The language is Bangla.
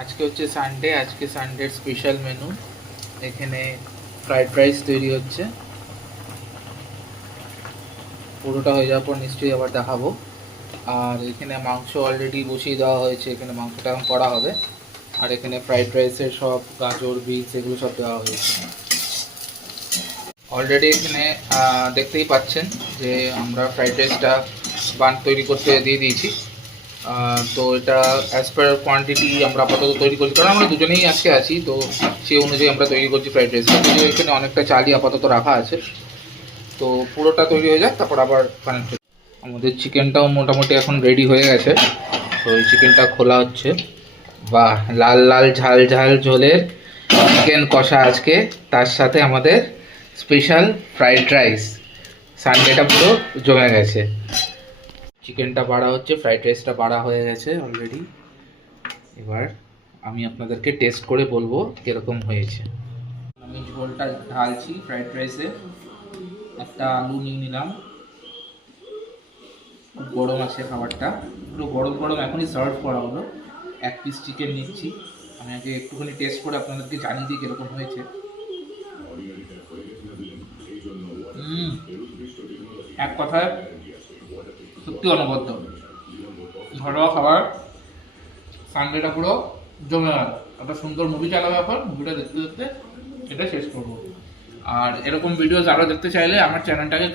আজকে হচ্ছে সানডে, আজকে সানডের স্পেশাল মেনু। এখানে ফ্রাইড রাইস তৈরি হচ্ছে, পুরোটা হয়ে যাওয়ার পর নিশ্চয়ই আবার দেখাবো। আর এখানে মাংস অলরেডি বসিয়ে দেওয়া হয়েছে, এখানে মাংসটা এখন করা হবে। আর এখানে ফ্রাইড রাইসের সব গাজর বিনস এগুলো সব দেওয়া হয়েছে অলরেডি। এখানে দেখতেই পাচ্ছেন যে আমরা ফ্রাইড রাইসটা তৈরি করতে দিয়ে দিয়েছি। তো এটা অ্যাজ পার কোয়ান্টিটি আমরা আপাতত তৈরি করছি, কারণ আমরা দুজনেই আজকে আছি, তো সেই অনুযায়ী আমরা তৈরি করছি ফ্রাইড রাইসটা। যদিও এখানে অনেকটা চালই আপাতত রাখা আছে, তো পুরোটা তৈরি হয়ে যাক, তারপর আবার কানেক্ট। আমাদের চিকেনটাও মোটামুটি এখন রেডি হয়ে গেছে, তো এই চিকেনটা খোলা হচ্ছে। বাহ, লাল লাল ঝাল ঝাল ঝোলের চিকেন কষা আজকে, তার সাথে আমাদের স্পেশাল ফ্রাইড রাইস। সানডেটা পুরো জমে গেছে। চিকেনটা বাড়া হচ্ছে, ফ্রাইড রাইসটা বাড়া হয়ে গেছে অলরেডি। এবার আমি আপনাদেরকে টেস্ট করে বলবো কীরকম হয়েছে। আমি ঝোলটা ঢালছি ফ্রাইড রাইসে। একটা আলু নিয়ে নিলাম, খুব গরম আছে খাবারটা, পুরো গরম গরম এখনই সার্ভ করা হলো। এক পিস চিকেন নিচ্ছি, আমি আগে একটুখানি টেস্ট করে আপনাদেরকে জানিয়ে দিই কীরকম হয়েছে। এক কথায় সত্যি অনবদ্য ঘরোয়া খাবার। সানডেটা পুরো জমে গেল। একটা সুন্দর মুভি চালাবে, এখন মুভিটা দেখতে দেখতে এটা শেষ করবো। আর এরকম ভিডিওস আরও দেখতে চাইলে আমার চ্যানেলটাকে